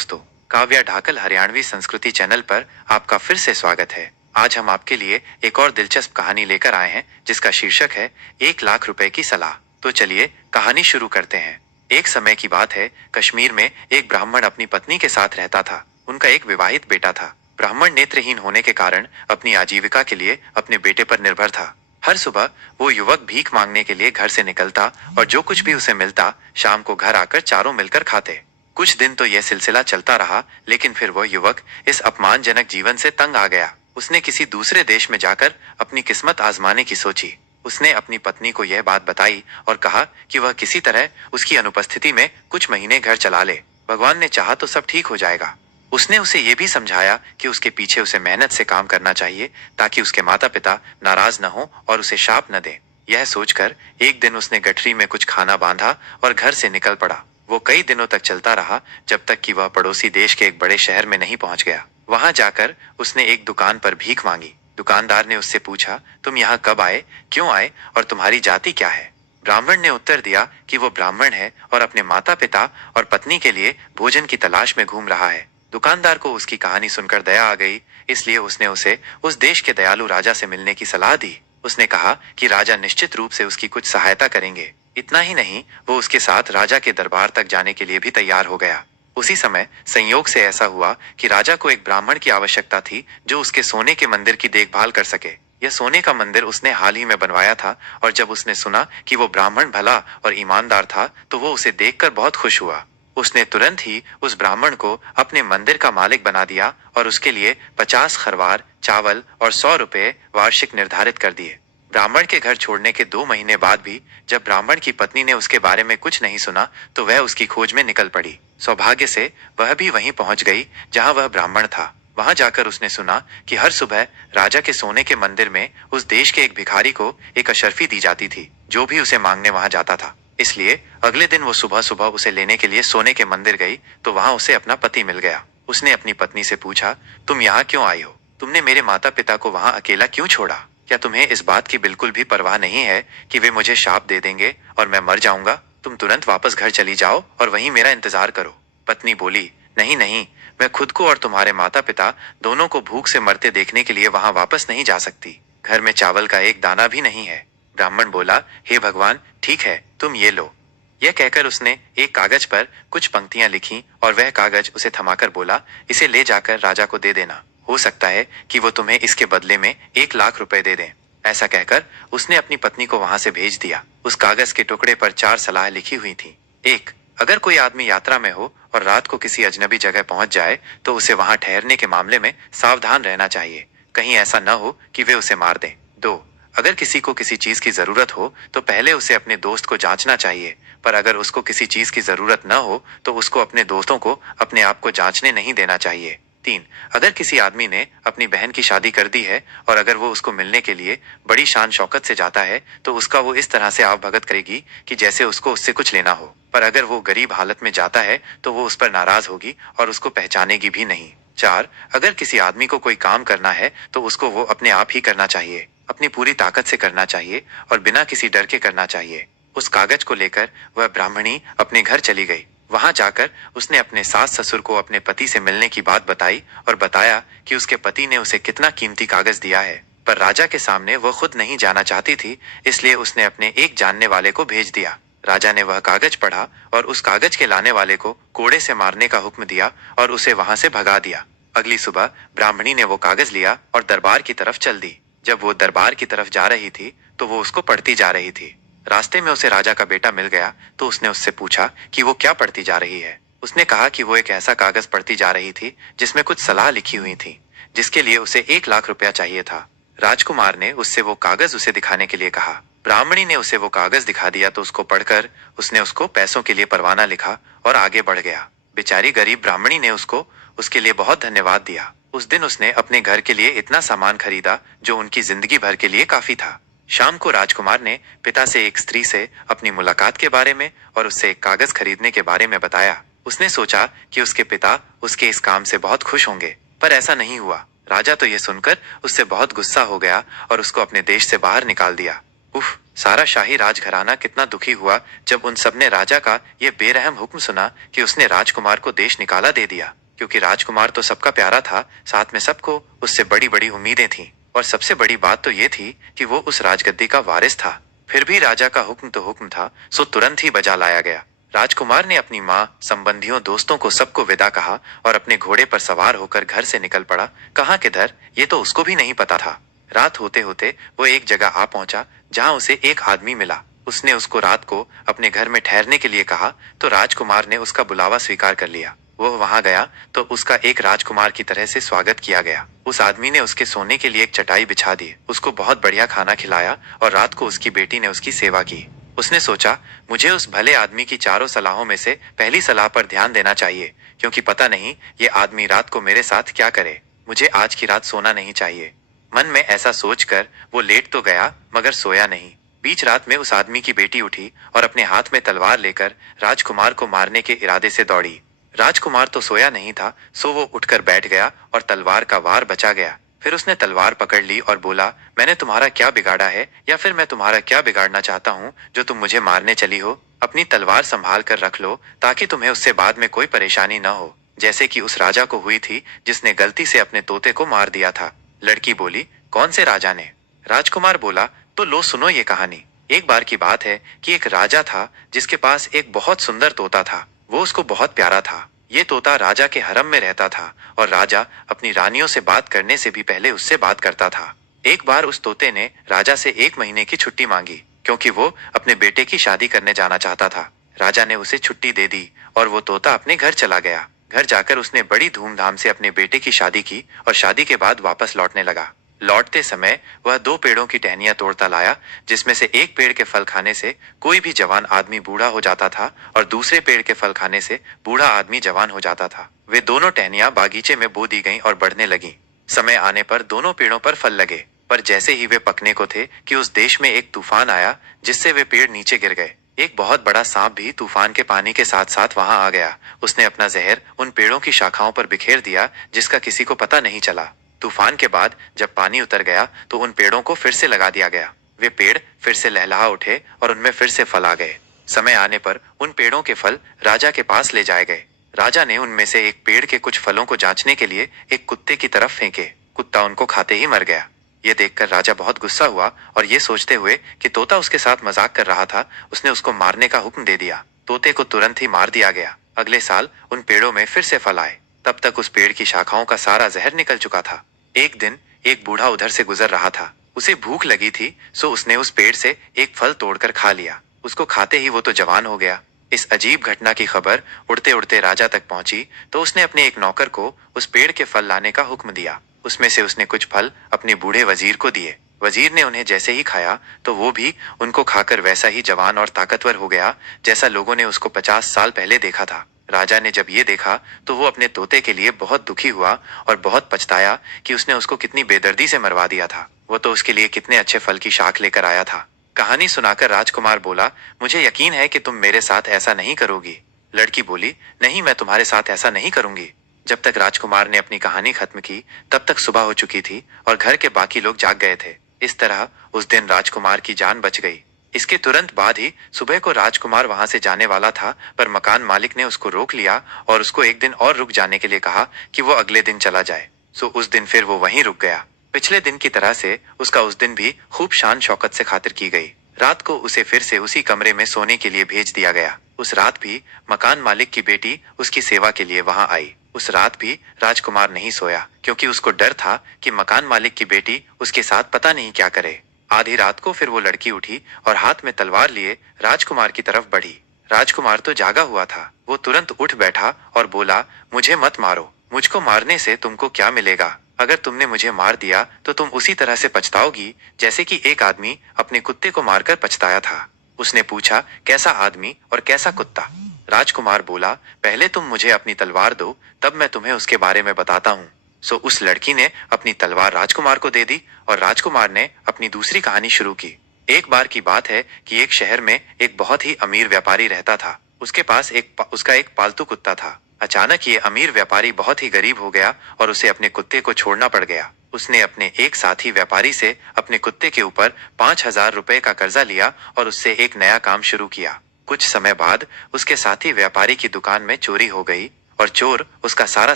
दोस्तों, काव्या ढाकल हरियाणवी संस्कृति चैनल पर आपका फिर से स्वागत है। आज हम आपके लिए एक और दिलचस्प कहानी लेकर आए हैं जिसका शीर्षक है 1 लाख रुपए की सलाह। तो चलिए कहानी शुरू करते हैं। एक समय की बात है, कश्मीर में एक ब्राह्मण अपनी पत्नी के साथ रहता था। उनका एक विवाहित बेटा था। ब्राह्मण नेत्रहीन होने के कारण अपनी आजीविका के लिए अपने बेटे पर निर्भर था। हर सुबह वो युवक भीख मांगने के लिए घर से निकलता और जो कुछ भी उसे मिलता शाम को घर आकर चारों मिलकर खाते। कुछ दिन तो यह सिलसिला चलता रहा, लेकिन फिर वह युवक इस अपमानजनक जीवन से तंग आ गया। उसने किसी दूसरे देश में जाकर अपनी किस्मत आजमाने की सोची। उसने अपनी पत्नी को यह बात बताई और कहा कि वह किसी तरह उसकी अनुपस्थिति में कुछ महीने घर चला ले। भगवान ने चाहा तो सब ठीक हो जाएगा। उसने उसे यह भी समझाया कि उसके पीछे उसे मेहनत से काम करना चाहिए ताकि उसके माता पिता नाराज न हो और उसे शाप न दें। यह सोचकर एक दिन उसने गठरी में कुछ खाना बांधा और घर से निकल पड़ा। वो कई दिनों तक चलता रहा, जब तक कि वह पड़ोसी देश के एक बड़े शहर में नहीं पहुंच गया। वहां जाकर उसने एक दुकान पर भीख मांगी। दुकानदार ने उससे पूछा, तुम यहाँ कब आए, क्यों आए और तुम्हारी जाति क्या है? ब्राह्मण ने उत्तर दिया कि वो ब्राह्मण है और अपने माता पिता और पत्नी के लिए भोजन की तलाश में घूम रहा है। दुकानदार को उसकी कहानी सुनकर दया आ गई, इसलिए उसने उसे उस देश के दयालु राजा से मिलने की सलाह दी। उसने कहा कि राजा निश्चित रूप से उसकी कुछ सहायता करेंगे। इतना ही नहीं, वो उसके साथ राजा के दरबार तक जाने के लिए भी तैयार हो गया। उसी समय संयोग से ऐसा हुआ कि राजा को एक ब्राह्मण की आवश्यकता थी जो उसके सोने के मंदिर की देखभाल कर सके। यह सोने का मंदिर उसने हाल ही में बनवाया था और जब उसने सुना कि वो ब्राह्मण भला और ईमानदार था तो वो उसे देखकर बहुत खुश हुआ। उसने तुरंत ही उस ब्राह्मण को अपने मंदिर का मालिक बना दिया और उसके लिए 50 खरवार चावल और 100 रुपए वार्षिक निर्धारित कर दिए। ब्राह्मण के घर छोड़ने के 2 महीने बाद भी जब ब्राह्मण की पत्नी ने उसके बारे में कुछ नहीं सुना तो वह उसकी खोज में निकल पड़ी। सौभाग्य से वह भी वहीं पहुंच गई जहां वह ब्राह्मण था। वहां जाकर उसने सुना कि हर सुबह राजा के सोने के मंदिर में उस देश के एक भिखारी को एक अशर्फी दी जाती थी जो भी उसे मांगने वहां जाता था। इसलिए अगले दिन वो सुबह सुबह उसे लेने के लिए सोने के मंदिर गई तो वहां उसे अपना पति मिल गया। उसने अपनी पत्नी से पूछा, तुम यहाँ क्यों आई हो? तुमने मेरे माता पिता को वहां अकेला क्यों छोड़ा? क्या तुम्हें इस बात की बिल्कुल भी परवाह नहीं है कि वे मुझे शाप दे देंगे और मैं मर जाऊंगा? तुम तुरंत वापस घर चली जाओ और वहीं मेरा इंतजार करो। पत्नी बोली, नहीं नहीं, मैं खुद को और तुम्हारे माता पिता दोनों को भूख से मरते देखने के लिए वहां वापस नहीं जा सकती। घर में चावल का एक दाना भी नहीं है। ब्राह्मण बोला, हे भगवान, ठीक है, तुम ये लो। यह कहकर उसने एक कागज पर कुछ पंक्तियां लिखी और वह कागज उसे थमाकर बोला, इसे ले जाकर राजा को दे देना। हो सकता है कि वो तुम्हें इसके बदले में 1 लाख रुपए दे दें। ऐसा कहकर उसने अपनी पत्नी को वहां से भेज दिया। उस कागज के टुकड़े पर 4 सलाह लिखी हुई थी। 1. अगर कोई आदमी यात्रा में हो और रात को किसी अजनबी जगह पहुंच जाए तो उसे वहां ठहरने के मामले में सावधान रहना चाहिए। कहीं ऐसा न हो कि वे उसे मार दें। 2. अगर किसी को किसी चीज की जरूरत हो तो पहले उसे अपने दोस्त को जांचना चाहिए, पर अगर उसको किसी चीज की जरूरत न हो तो उसको अपने दोस्तों को अपने आप को जांचने नहीं देना चाहिए। 3. अगर किसी आदमी ने अपनी बहन की शादी कर दी है और अगर वो उसको मिलने के लिए बड़ी शान शौकत से जाता है तो उसका वो इस तरह से आवभगत करेगी कि जैसे उसको उससे कुछ लेना हो, पर अगर वो गरीब हालत में जाता है तो वो उस पर नाराज होगी और उसको पहचानेगी भी नहीं। 4. अगर किसी आदमी को कोई काम करना है तो उसको वो अपने आप ही करना चाहिए, अपनी पूरी ताकत से करना चाहिए और बिना किसी डर के करना चाहिए। उस कागज को लेकर वह ब्राह्मणी अपने घर चली गई। वहां जाकर उसने अपने सास ससुर को अपने पति से मिलने की बात बताई और बताया कि उसके पति ने उसे कितना कीमती कागज दिया है, पर राजा के सामने वह खुद नहीं जाना चाहती थी, इसलिए उसने अपने एक जानने वाले को भेज दिया। राजा ने वह कागज पढ़ा और उस कागज के लाने वाले को कोड़े से मारने का हुक्म दिया और उसे वहां से भगा दिया। अगली सुबह ब्राह्मणी ने वो कागज लिया और दरबार की तरफ चल दी। जब वो दरबार की तरफ जा रही थी तो वो उसको पढ़ती जा रही थी। रास्ते में उसे राजा का बेटा मिल गया तो उसने उससे पूछा कि वो क्या पढ़ती जा रही है। उसने कहा कि वो एक ऐसा कागज पढ़ती जा रही थी जिसमें कुछ सलाह लिखी हुई थी, जिसके लिए उसे 1 लाख रुपया चाहिए था। राजकुमार ने उससे वो कागज उसे दिखाने के लिए कहा। ब्राह्मणी ने उसे वो कागज दिखा दिया तो उसको पढ़कर उसने उसको पैसों के लिए परवाना लिखा और आगे बढ़ गया। बेचारी गरीब ब्राह्मणी ने उसको उसके लिए बहुत धन्यवाद दिया। उस दिन उसने अपने घर के लिए इतना सामान खरीदा जो उनकी जिंदगी भर के लिए काफी था। शाम को राजकुमार ने पिता से एक स्त्री से अपनी मुलाकात के बारे में और उससे एक कागज खरीदने के बारे में बताया। उसने सोचा कि उसके पिता उसके इस काम से बहुत खुश होंगे, पर ऐसा नहीं हुआ। राजा तो ये सुनकर उससे बहुत गुस्सा हो गया और उसको अपने देश से बाहर निकाल दिया। उफ, सारा शाही राजघराना कितना दुखी हुआ जब उन सब ने राजा का ये बेरहम हुक्म सुना कि उसने राजकुमार को देश निकाला दे दिया। क्योंकि राजकुमार तो सबका प्यारा था, साथ में सबको उससे बड़ी बड़ी उम्मीदें थीं। और सबसे बड़ी बात तो ये थी कि वो उस राजगद्दी का वारिस था। फिर भी राजा का हुक्म तो हुक्म था, सो तुरंत ही बजा लाया गया। राजकुमार ने अपनी माँ, संबंधियों, दोस्तों को सबको विदा कहा और अपने घोड़े पर सवार होकर घर से निकल पड़ा। कहाँ किधर, ये तो उसको भी नहीं पता था। रात होते होते वो एक जगह आ पहुंचा जहां उसे एक आदमी मिला। उसने उसको रात को अपने घर में ठहरने के लिए कहा तो राजकुमार ने उसका बुलावा स्वीकार कर लिया। वो वहां गया तो उसका एक राजकुमार की तरह से स्वागत किया गया। उस आदमी ने उसके सोने के लिए एक चटाई बिछा दी, उसको बहुत बढ़िया खाना खिलाया और रात को उसकी बेटी ने उसकी सेवा की। उसने सोचा, मुझे उस भले आदमी की चारों सलाहों में से पहली सलाह पर ध्यान देना चाहिए, क्योंकि पता नहीं ये आदमी रात को मेरे साथ क्या करे। मुझे आज की रात सोना नहीं चाहिए। मन में ऐसा सोचकर वो लेट तो गया मगर सोया नहीं। बीच रात में उस आदमी की बेटी उठी और अपने हाथ में तलवार लेकर राजकुमार को मारने के इरादे से दौड़ी। राजकुमार तो सोया नहीं था, सो वो उठकर बैठ गया और तलवार का वार बचा गया। फिर उसने तलवार पकड़ ली और बोला, मैंने तुम्हारा क्या बिगाड़ा है, या फिर मैं तुम्हारा क्या बिगाड़ना चाहता हूँ जो तुम मुझे मारने चली हो। अपनी तलवार संभाल कर रख लो ताकि तुम्हें उससे बाद में कोई परेशानी न हो, जैसे कि उस राजा को हुई थी जिसने गलती से अपने तोते को मार दिया था। लड़की बोली, कौन से राजा ने? राजकुमार बोला, तो लो सुनो ये कहानी। एक बार की बात है कि एक राजा था जिसके पास एक बहुत सुंदर तोता था। वो उसको बहुत प्यारा था। ये तोता राजा के हरम में रहता था और राजा अपनी रानियों से बात करने से भी पहले उससे बात करता था। एक बार उस तोते ने राजा से 1 महीने की छुट्टी मांगी, क्योंकि वो अपने बेटे की शादी करने जाना चाहता था। राजा ने उसे छुट्टी दे दी और वो तोता अपने घर चला गया। घर जाकर उसने बड़ी धूमधाम से अपने बेटे की शादी की और शादी के बाद वापस लौटने लगा। लौटते समय वह 2 पेड़ों की टहनियां तोड़ता लाया, जिसमें से एक पेड़ के फल खाने से कोई भी जवान आदमी बूढ़ा हो जाता था और दूसरे पेड़ के फल खाने से बूढ़ा आदमी जवान हो जाता था। वे दोनों टहनियां बागीचे में बो दी गईं और बढ़ने लगीं। समय आने पर दोनों पेड़ों पर फल लगे, पर जैसे ही वे पकने को थे कि उस देश में एक तूफान आया जिससे वे पेड़ नीचे गिर गए। एक बहुत बड़ा सांप भी तूफान के पानी के साथ साथ वहां आ गया। उसने अपना जहर उन पेड़ों की शाखाओं पर बिखेर दिया, जिसका किसी को पता नहीं चला। तूफान के बाद जब पानी उतर गया तो उन पेड़ों को फिर से लगा दिया गया। वे पेड़ फिर से लहलहा उठे और उनमें फिर से फल आ गए। समय आने पर उन पेड़ों के फल राजा के पास ले जाए गए। राजा ने उनमें से एक पेड़ के कुछ फलों को जांचने के लिए एक कुत्ते की तरफ फेंके। कुत्ता उनको खाते ही मर गया। ये देखकर राजा बहुत गुस्सा हुआ और ये सोचते हुए कि तोता उसके साथ मजाक कर रहा था, उसने उसको मारने का हुक्म दे दिया। तोते को तुरंत ही मार दिया गया। अगले साल उन पेड़ों में फिर से फल आए। तब तक उस पेड़ की शाखाओं का सारा जहर निकल चुका था। एक दिन एक बूढ़ा उधर से गुजर रहा था। उसे भूख लगी थी, सो उसने उस पेड़ से एक फल तोड़कर खा लिया। उसको खाते ही वो तो जवान हो गया। इस अजीब घटना की खबर उड़ते उड़ते राजा तक पहुंची तो उसने अपने एक नौकर को उस पेड़ के फल लाने का हुक्म दिया। उसमें से उसने कुछ फल अपने बूढ़े वजीर को दिए। वजीर ने उन्हें जैसे ही खाया तो वो भी उनको खाकर वैसा ही जवान और ताकतवर हो गया जैसा लोगों ने उसको 50 साल पहले देखा था। राजा ने जब ये देखा तो वो अपने तोते के लिए बहुत दुखी हुआ और बहुत पछताया कि उसने उसको कितनी बेदर्दी से मरवा दिया था। वो तो उसके लिए कितने अच्छे फल की शाख लेकर आया था। कहानी सुनाकर राजकुमार बोला, मुझे यकीन है कि तुम मेरे साथ ऐसा नहीं करोगी। लड़की बोली, नहीं, मैं तुम्हारे साथ ऐसा नहीं करूंगी। जब तक राजकुमार ने अपनी कहानी खत्म की तब तक सुबह हो चुकी थी और घर के बाकी लोग जाग गए थे। इस तरह उस दिन राजकुमार की जान बच गई। इसके तुरंत बाद ही सुबह को राजकुमार वहां से जाने वाला था, पर मकान मालिक ने उसको रोक लिया और उसको एक दिन और रुक जाने के लिए कहा कि वो अगले दिन चला जाए। सो उस दिन फिर वो वहीं रुक गया। पिछले दिन की तरह से उसका उस दिन भी खूब शान शौकत से खातिर की गई। रात को उसे फिर से उसी कमरे में सोने के लिए भेज दिया गया। उस रात भी मकान मालिक की बेटी उसकी सेवा के लिए वहां आई। उस रात भी राजकुमार नहीं सोया, क्योंकि उसको डर था कि मकान मालिक की बेटी उसके साथ पता नहीं क्या करे। आधी रात को फिर वो लड़की उठी और हाथ में तलवार लिए राजकुमार की तरफ बढ़ी। राजकुमार तो जागा हुआ था। वो तुरंत उठ बैठा और बोला, मुझे मत मारो। मुझको मारने से तुमको क्या मिलेगा? अगर तुमने मुझे मार दिया तो तुम उसी तरह से पछताओगी जैसे कि एक आदमी अपने कुत्ते को मारकर पछताया था। उसने पूछा, कैसा आदमी और कैसा कुत्ता? राजकुमार बोला, पहले तुम मुझे अपनी तलवार दो, तब मैं तुम्हें उसके बारे में बताता हूँ। सो उस लड़की ने अपनी तलवार राजकुमार को दे दी और राजकुमार ने अपनी दूसरी कहानी शुरू की। एक बार की बात है कि एक शहर में एक बहुत ही अमीर व्यापारी रहता था। उसके पास उसका एक पालतू कुत्ता था। अचानक ये अमीर व्यापारी बहुत ही गरीब हो गया और उसे अपने कुत्ते को छोड़ना पड़ गया। उसने अपने एक साथी व्यापारी से अपने कुत्ते के ऊपर 5,000 रुपए का कर्जा लिया और उससे एक नया काम शुरू किया। कुछ समय बाद उसके साथी व्यापारी की दुकान में चोरी हो गई और चोर उसका सारा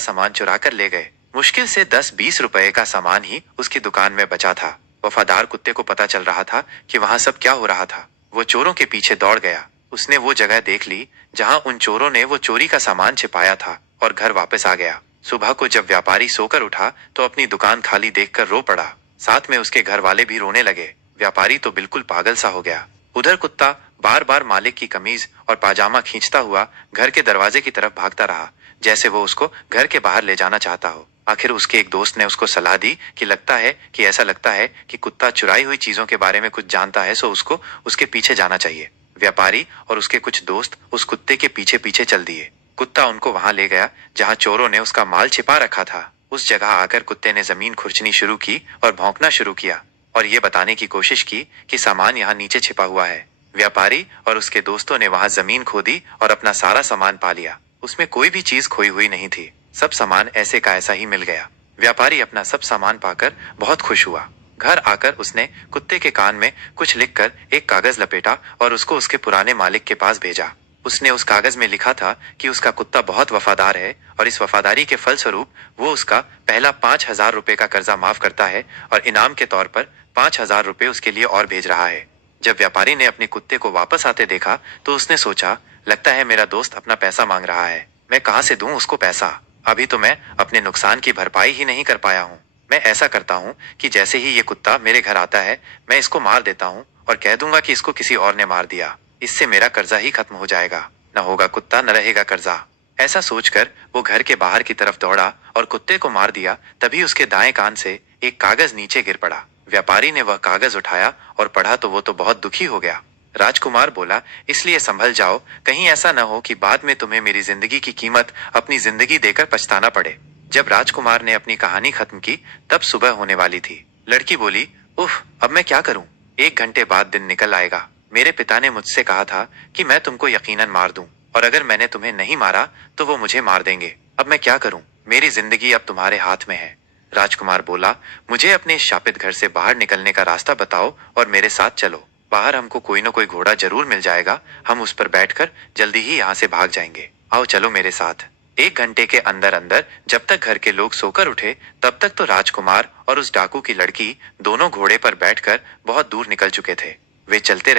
सामान चुरा कर ले गए। मुश्किल से 10-20 रुपए का सामान ही उसकी दुकान में बचा था। वफादार कुत्ते को पता चल रहा था कि वहां सब क्या हो रहा था। वो चोरों के पीछे दौड़ गया। उसने वो जगह देख ली जहां उन चोरों ने वो चोरी का सामान छिपाया था और घर वापस आ गया। सुबह को जब व्यापारी सोकर उठा तो अपनी दुकान खाली देखकर रो पड़ा। साथ में उसके घर वाले भी रोने लगे। व्यापारी तो बिल्कुल पागल सा हो गया। उधर कुत्ता बार बार मालिक की कमीज और पाजामा खींचता हुआ घर के दरवाजे की तरफ भागता रहा, जैसे वो उसको घर के बाहर ले जाना चाहता हो। आखिर उसके एक दोस्त ने उसको सलाह दी कि ऐसा लगता है कि कुत्ता चुराई हुई चीजों के बारे में कुछ जानता है, सो उसको उसके पीछे जाना चाहिए। व्यापारी और उसके कुछ दोस्त उस कुत्ते के पीछे पीछे चल दिए। कुत्ता उनको वहां ले गया जहां चोरों ने उसका माल छिपा रखा था। उस जगह आकर कुत्ते ने जमीन खुरचनी शुरू की और भौंकना शुरू किया और ये बताने की कोशिश की कि सामान यहाँ नीचे छिपा हुआ है। व्यापारी और उसके दोस्तों ने वहां जमीन खोदी और अपना सारा सामान पा लिया। उसमें कोई भी चीज खोई हुई नहीं थी। सब सामान ऐसे का ऐसा ही मिल गया। व्यापारी अपना सब सामान पाकर बहुत खुश हुआ। घर आकर उसने कुत्ते के कान में कुछ लिखकर एक कागज लपेटा और उसको उसके पुराने मालिक के पास भेजा। उसने उस कागज में लिखा था कि उसका कुत्ता बहुत वफादार है और इस वफादारी के फलस्वरूप वो उसका पहला 5,000 रुपए का कर्जा माफ करता है और इनाम के तौर पर 5,000 रुपए उसके लिए और भेज रहा है। जब व्यापारी ने अपने कुत्ते को वापस आते देखा तो उसने सोचा, लगता है मेरा दोस्त अपना पैसा मांग रहा है। मैं कहाँ से दूं उसको पैसा? अभी तो मैं अपने नुकसान की भरपाई ही नहीं कर पाया हूँ। मैं ऐसा करता हूँ कि जैसे ही ये कुत्ता मेरे घर आता है मैं इसको मार देता हूँ और कह दूंगा कि इसको किसी और ने मार दिया। इससे मेरा कर्जा ही खत्म हो जाएगा। न होगा कुत्ता न रहेगा कर्जा। ऐसा सोचकर वो घर के बाहर की तरफ दौड़ा और कुत्ते को मार दिया। तभी उसके दाएं कान से एक कागज नीचे गिर पड़ा। व्यापारी ने वह कागज उठाया और पढ़ा तो वो तो बहुत दुखी हो गया। राजकुमार बोला, इसलिए संभल जाओ, कहीं ऐसा न हो कि बाद में तुम्हें मेरी जिंदगी की कीमत अपनी जिंदगी देकर पछताना पड़े। जब राजकुमार ने अपनी कहानी खत्म की तब सुबह होने वाली थी। लड़की बोली, उफ, अब मैं क्या करूं? 1 घंटे बाद दिन निकल आएगा। मेरे पिता ने मुझसे कहा था कि मैं तुमको यकीनन मार दूं और अगर मैंने तुम्हें नहीं मारा तो वो मुझे मार देंगे। अब मैं क्या करूं? मेरी जिंदगी अब तुम्हारे हाथ में है। राजकुमार बोला, मुझे अपने इस शापित घर से बाहर निकलने का रास्ता बताओ और मेरे साथ चलो। बाहर हमको कोई न कोई घोड़ा जरूर मिल जाएगा। हम उस पर बैठकर जल्दी ही यहाँ से भाग जाएंगे। आओ चलो मेरे साथ। 1 घंटे के अंदर अंदर जब तक घर के लोग सोकर उठे तब तक तो राजकुमार और उस डाकू की लड़की दोनों घोड़े पर बैठकर बहुत दूर निकल चुके थे। वे चलते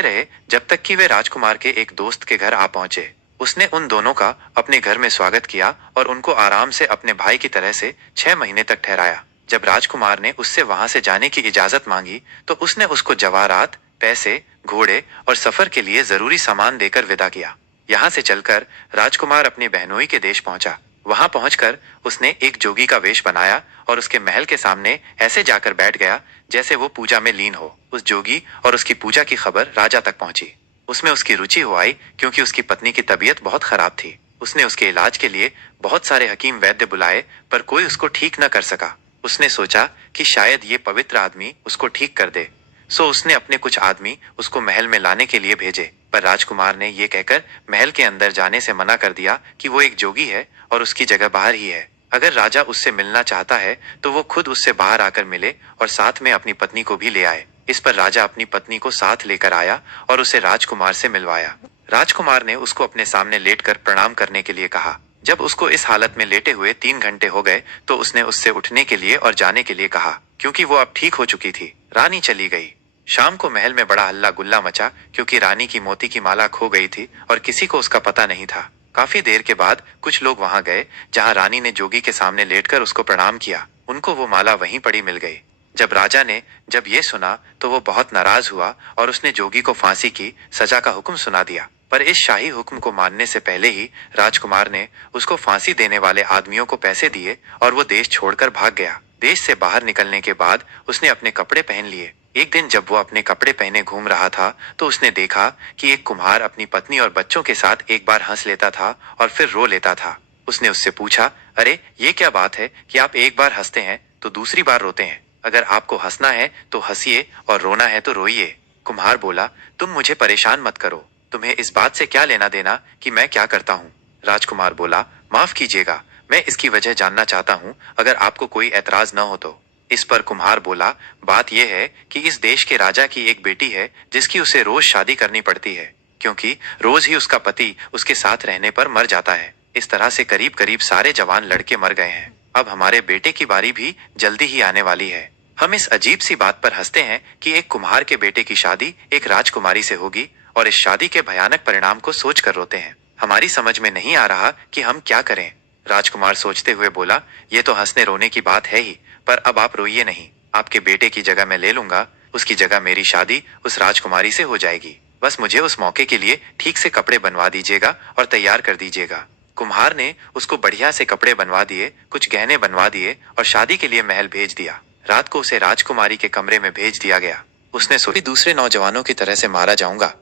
रहे जब तक कि वे राजकुमार के एक दोस्त के घर आ पहुंचे। उसने उन दोनों का अपने घर में स्वागत किया और उनको आराम से अपने भाई की तरह से 6 महीने तक ठहराया। जब राजकुमार ने उससे वहां से जाने की इजाजत मांगी तो उसने उसको जवाहरात, पैसे, घोड़े और सफर के लिए जरूरी सामान देकर विदा किया। यहाँ से चलकर राजकुमार अपने बहनोई के देश पहुंचा। वहां पहुंचकर उसने एक जोगी का वेश बनाया और उसके महल के सामने ऐसे जाकर बैठ गया जैसे वो पूजा में लीन हो। उस जोगी और उसकी पूजा की खबर राजा तक पहुंची। उसमें उसकी रुचि हो आई क्योंकि उसकी पत्नी की तबीयत बहुत खराब थी। उसने उसके इलाज के लिए बहुत सारे हकीम वैद्य बुलाए पर कोई उसको ठीक न कर सका। उसने सोचा कि शायद ये पवित्र आदमी उसको ठीक कर दे। सो उसने अपने कुछ आदमी उसको महल में लाने के लिए भेजे, पर राजकुमार ने ये कहकर महल के अंदर जाने से मना कर दिया कि वो एक जोगी है और उसकी जगह बाहर ही है। अगर राजा उससे मिलना चाहता है तो वो खुद उससे बाहर आकर मिले और साथ में अपनी पत्नी को भी ले आए। इस पर राजा अपनी पत्नी को साथ लेकर आया और उसे राजकुमार से मिलवाया। राजकुमार ने उसको अपने सामने लेटकर प्रणाम करने के लिए कहा। जब उसको इस हालत में लेटे हुए 3 घंटे हो गए तो उसने उससे उठने के लिए और जाने के लिए कहा, क्योंकि वो अब ठीक हो चुकी थी। रानी चली गई। शाम को महल में बड़ा हल्ला गुल्ला मचा क्योंकि रानी की मोती की माला खो गई थी और किसी को उसका पता नहीं था। काफी देर के बाद कुछ लोग वहां गए जहां रानी ने जोगी के सामने लेटकर उसको प्रणाम किया। उनको वो माला वहीं पड़ी मिल गई। जब राजा ने जब ये सुना तो वो बहुत नाराज हुआ और उसने जोगी को फांसी की सजा का हुक्म सुना दिया। पर इस शाही हुक्म को मानने से पहले ही राजकुमार ने उसको फांसी देने वाले आदमियों को पैसे दिए और वो देश छोड़कर भाग गया। देश से बाहर निकलने के बाद उसने अपने कपड़े पहन लिए। एक दिन जब वो अपने कपड़े पहने घूम रहा था तो उसने देखा कि एक कुम्हार अपनी पत्नी और बच्चों के साथ एक बार हंस लेता था और फिर रो लेता था। उसने उससे पूछा, अरे ये क्या बात है कि आप एक बार हंसते हैं तो दूसरी बार रोते हैं? अगर आपको हंसना है तो हंसिए और रोना है तो रोइए। कुम्हार बोला, तुम मुझे परेशान मत करो। तुम्हें इस बात से क्या लेना देना कि मैं क्या करता हूँ? राजकुमार बोला, माफ कीजिएगा, मैं इसकी वजह जानना चाहता हूँ, अगर आपको कोई ऐतराज न हो तो। इस पर कुम्हार बोला, बात यह है कि इस देश के राजा की एक बेटी है जिसकी उसे रोज शादी करनी पड़ती है, क्योंकि रोज ही उसका पति उसके साथ रहने पर मर जाता है। इस तरह से करीब करीब सारे जवान लड़के मर गए हैं। अब हमारे बेटे की बारी भी जल्दी ही आने वाली है। हम इस अजीब सी बात पर हंसते हैं कि एक कुम्हार के बेटे की शादी एक राजकुमारी से होगी, और इस शादी के भयानक परिणाम को सोच कर रोते हैं। हमारी समझ में नहीं आ रहा कि हम क्या करें। राजकुमार सोचते हुए बोला, ये तो हंसने रोने की बात है ही, पर अब आप रोइए नहीं। आपके बेटे की जगह मैं ले लूंगा, उसकी जगह मेरी शादी उस राजकुमारी से हो जाएगी। बस मुझे उस मौके के लिए ठीक से कपड़े बनवा दीजिएगा और तैयार कर दीजिएगा। कुम्हार ने उसको बढ़िया से कपड़े बनवा दिए, कुछ गहने बनवा दिए और शादी के लिए महल भेज दिया। रात को उसे राजकुमारी के कमरे में भेज दिया गया। उसने सोची, दूसरे नौजवानों की तरह से मारा जाऊंगा।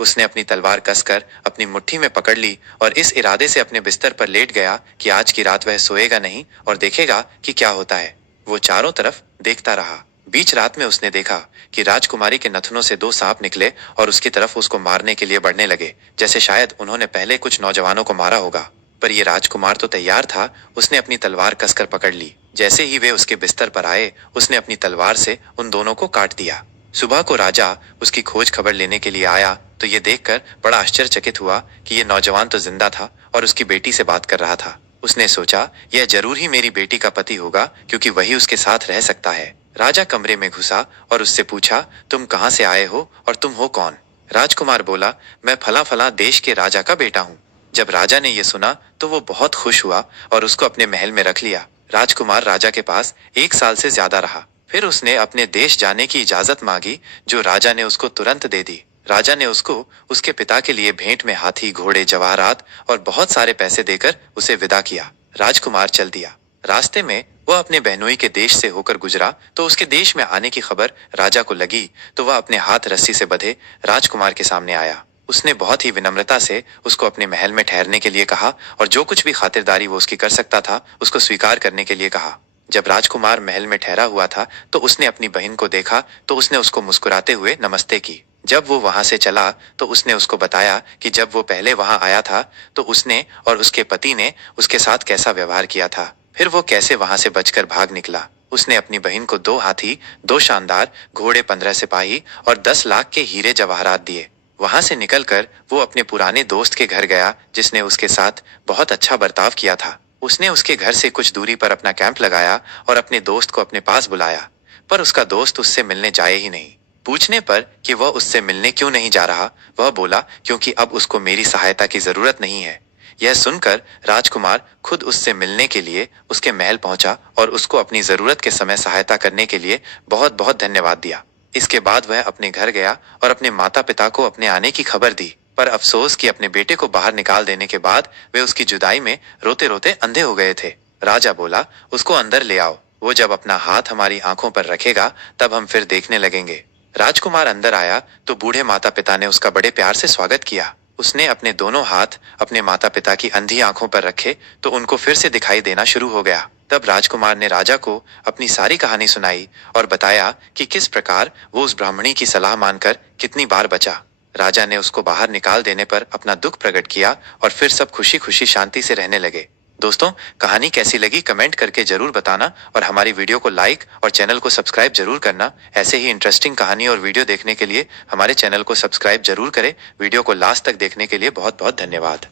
उसने अपनी तलवार कसकर अपनी मुट्ठी में पकड़ ली और इस इरादे से अपने बिस्तर पर लेट गया कि आज की रात वह सोएगा नहीं और देखेगा कि क्या होता है। वो चारों तरफ देखता रहा। बीच रात में उसने देखा कि राजकुमारी के नथनों से दो सांप निकले और उसकी तरफ उसको मारने के लिए बढ़ने लगे, जैसे शायद उन्होंने पहले कुछ नौजवानों को मारा होगा। पर ये राजकुमार तो तैयार था। उसने अपनी तलवार कसकर पकड़ ली। जैसे ही वे उसके बिस्तर पर आए, उसने अपनी तलवार से उन दोनों को काट दिया। सुबह को राजा उसकी खोज खबर लेने के लिए आया तो ये देखकर बड़ा आश्चर्यचकित हुआ कि ये नौजवान तो जिंदा था और उसकी बेटी से बात कर रहा था। उसने सोचा, यह जरूर ही मेरी बेटी का पति होगा, क्योंकि वही उसके साथ रह सकता है। राजा कमरे में घुसा और उससे पूछा, तुम कहाँ से आए हो और तुम हो कौन? राजकुमार बोला, मैं फला फला देश के राजा का बेटा हूँ। जब राजा ने यह सुना तो वो बहुत खुश हुआ और उसको अपने महल में रख लिया। राजकुमार राजा के पास 1 साल से ज्यादा रहा। फिर उसने अपने देश जाने की इजाजत मांगी, जो राजा ने उसको तुरंत दे दी। राजा ने उसको उसके पिता के लिए भेंट में हाथी, घोड़े, जवाहरात और बहुत सारे पैसे देकर उसे विदा किया। राजकुमार चल दिया। रास्ते में वह अपने बहनोई के देश से होकर गुजरा तो उसके देश में आने की खबर राजा को लगी तो वह अपने हाथ रस्सी से बंधे राजकुमार के सामने आया। उसने बहुत ही विनम्रता से उसको अपने महल में ठहरने के लिए कहा और जो कुछ भी खातिरदारी वो उसकी कर सकता था उसको स्वीकार करने के लिए कहा। जब राजकुमार महल में ठहरा हुआ था तो उसने अपनी बहन को देखा तो उसने उसको मुस्कुराते हुए नमस्ते की। जब वो वहां से चला तो उसने उसको बताया कि जब वो पहले वहां आया था तो उसने और उसके पति ने उसके साथ कैसा व्यवहार किया था, फिर वो कैसे वहां से बचकर भाग निकला। उसने अपनी बहन को 2 हाथी, 2 शानदार घोड़े, 15 सिपाही और 10 लाख के हीरे जवाहरात दिए। वहां से निकलकर वो अपने पुराने दोस्त के घर गया जिसने उसके साथ बहुत अच्छा बर्ताव किया था। उसने उसके घर से कुछ दूरी पर अपना कैंप लगाया और अपने दोस्त को अपने पास बुलाया, पर उसका दोस्त उससे मिलने जाए ही नहीं। पूछने पर कि वह उससे मिलने क्यों नहीं जा रहा, वह बोला, क्योंकि अब उसको मेरी सहायता की जरूरत नहीं है। यह सुनकर राजकुमार खुद उससे मिलने के लिए उसके महल पहुंचा और उसको अपनी जरूरत के समय सहायता करने के लिए बहुत बहुत धन्यवाद दिया। इसके बाद वह अपने घर गया और अपने माता पिता को अपने आने की खबर दी, पर अफसोस कि अपने बेटे को बाहर निकाल देने के बाद वे उसकी जुदाई में रोते रोते अंधे हो गए थे। राजा बोला, उसको अंदर ले आओ, वो जब अपना हाथ हमारी आंखों पर रखेगा तब हम फिर देखने लगेंगे। राजकुमार अंदर आया तो बूढ़े माता पिता ने उसका बड़े प्यार से स्वागत किया। उसने अपने दोनों हाथ अपने माता पिता की अंधी आंखों पर रखे तो उनको फिर से दिखाई देना शुरू हो गया। तब राजकुमार ने राजा को अपनी सारी कहानी सुनाई और बताया कि किस प्रकार वो उस ब्राह्मणी की सलाह मानकर कितनी बार बचा। राजा ने उसको बाहर निकाल देने पर अपना दुख प्रकट किया और फिर सब खुशी खुशी शांति से रहने लगे। दोस्तों, कहानी कैसी लगी कमेंट करके जरूर बताना और हमारी वीडियो को लाइक और चैनल को सब्सक्राइब जरूर करना। ऐसे ही इंटरेस्टिंग कहानी और वीडियो देखने के लिए हमारे चैनल को सब्सक्राइब जरूर करें। वीडियो को लास्ट तक देखने के लिए बहुत बहुत धन्यवाद।